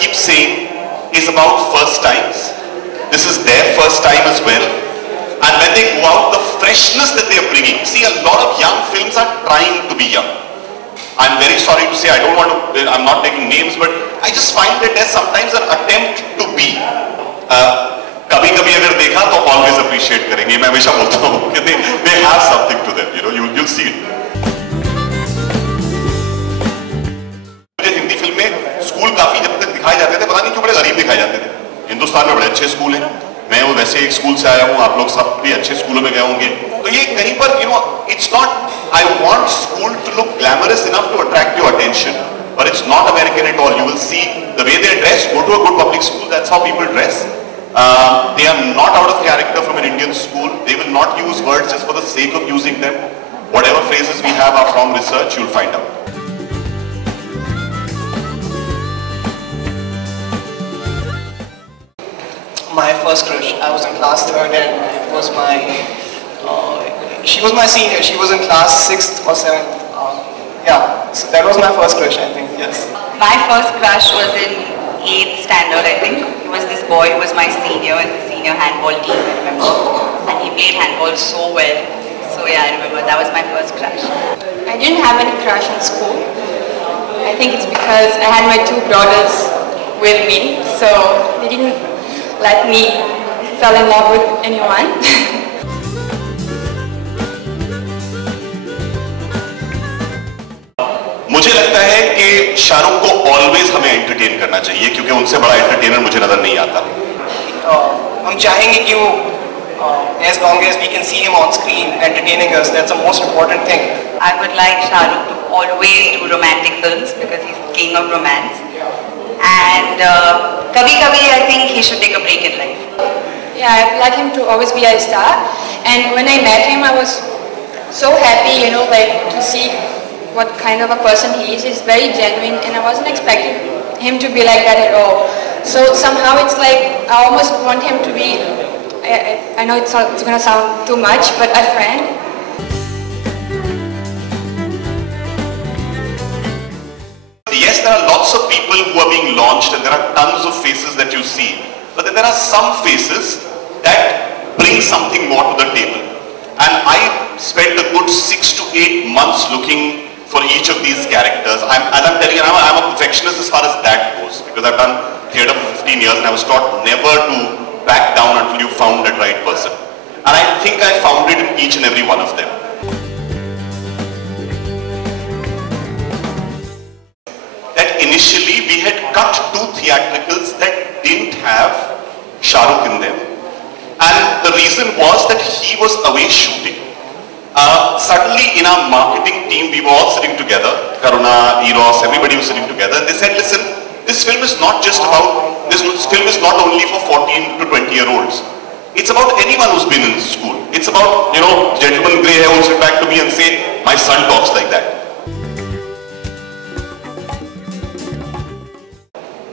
keep saying, is about first times. This is their first time as well. And when they go out, the freshness that they are bringing. See, a lot of young films are trying to be young. I'm very sorry to say, I'm not taking names, but I just find that there's sometimes an attempt to be. कभी कभी अगर देखा तो always appreciate करेंगे. मैं हमेशा बोलता हूँ कि they have something to them. You know, you'll see it. मुझे हिंदी फिल्म में स्कूल काफी जब तक दिखाए जाते थे, पता नहीं क्यों बड़े गरीब दिखाए जाते थे. हिंदुस्तान में बड़े अच्छे स्कूल हैं. मैं वो वैसे एक स्कूल से आया हूँ, आप लोग सब भी अच्छे स्कूलों में गए होंगे. तो ये कहीं पर, you know, it's not. I want school to look glamorous enough to attract your attention, but it's not American at all. You will see the way they dress. Go to a good public school. That's how people dress. They are not out of character from an Indian school. They will not use words just for the sake of using them. Whatever phrases we have are from research. You'll find out. My first crush. I was in class 3rd and it was my. She was my senior. She was in class 6th or 7th. Yeah, so that was my first crush, I think. Yes. My first crush was in 8th standard, I think. It was this boy who was my senior in the senior handball team, I remember. And he played handball so well. So yeah, I remember that was my first crush. I didn't have any crush in school. I think it's because I had my 2 brothers with me, so they didn't let me fall in love with anyone. मुझे लगता है कि शाहरुख को always हमें entertain करना चाहिए, क्योंकि उनसे बड़ा एंटरटेनर मुझे नजर नहीं आता. हम चाहेंगे कि वो as long as we can see him on screen entertaining us, that's the most important thing. I would like Shahrukh to always do romantic films because he's the king of romance. And Kabhi Kabhi, I think he should take a break in life. Yeah, I'd like him to always be a star. And when I met him, I was so happy, you know, like to see what kind of a person he is. He's very genuine, and I wasn't expecting him to be like that at all. So somehow it's like I almost want him to be, I know it's going to sound too much, but a friend. Yes, there are lots of people who are being launched and there are tons of faces that you see. But then there are some faces that bring something more to the table. And I spent a good 6 to 8 months looking for each of these characters. As I'm telling you, I'm a perfectionist as far as that goes, because I've done theatre for 15 years and I was taught never to back down until you found that right person. And I think I found it in each and every one of them. That initially we had cut 2 theatricals that didn't have Shahrukh in them. And the reason was that he was away shooting. Suddenly in our marketing team, we were all sitting together, Karuna, Eros, everybody was sitting together, and they said, listen, this film is not just about, this film is not only for 14 to 20-year-olds. It's about anyone who's been in school. It's about, you know, gentleman in grey hair will sit back to me and say, my son talks like that.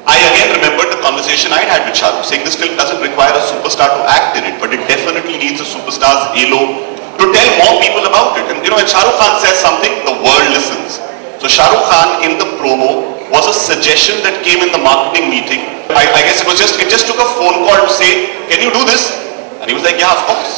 I again remembered the conversation I had with Shahrukh, saying this film doesn't require a superstar to act in it, but it definitely needs a superstar's halo to tell more people about it. And you know, when Shahrukh Khan says something, the world listens. So Shahrukh Khan in the promo was a suggestion that came in the marketing meeting. I guess it just took a phone call to say, can you do this? And he was like, yeah, of course.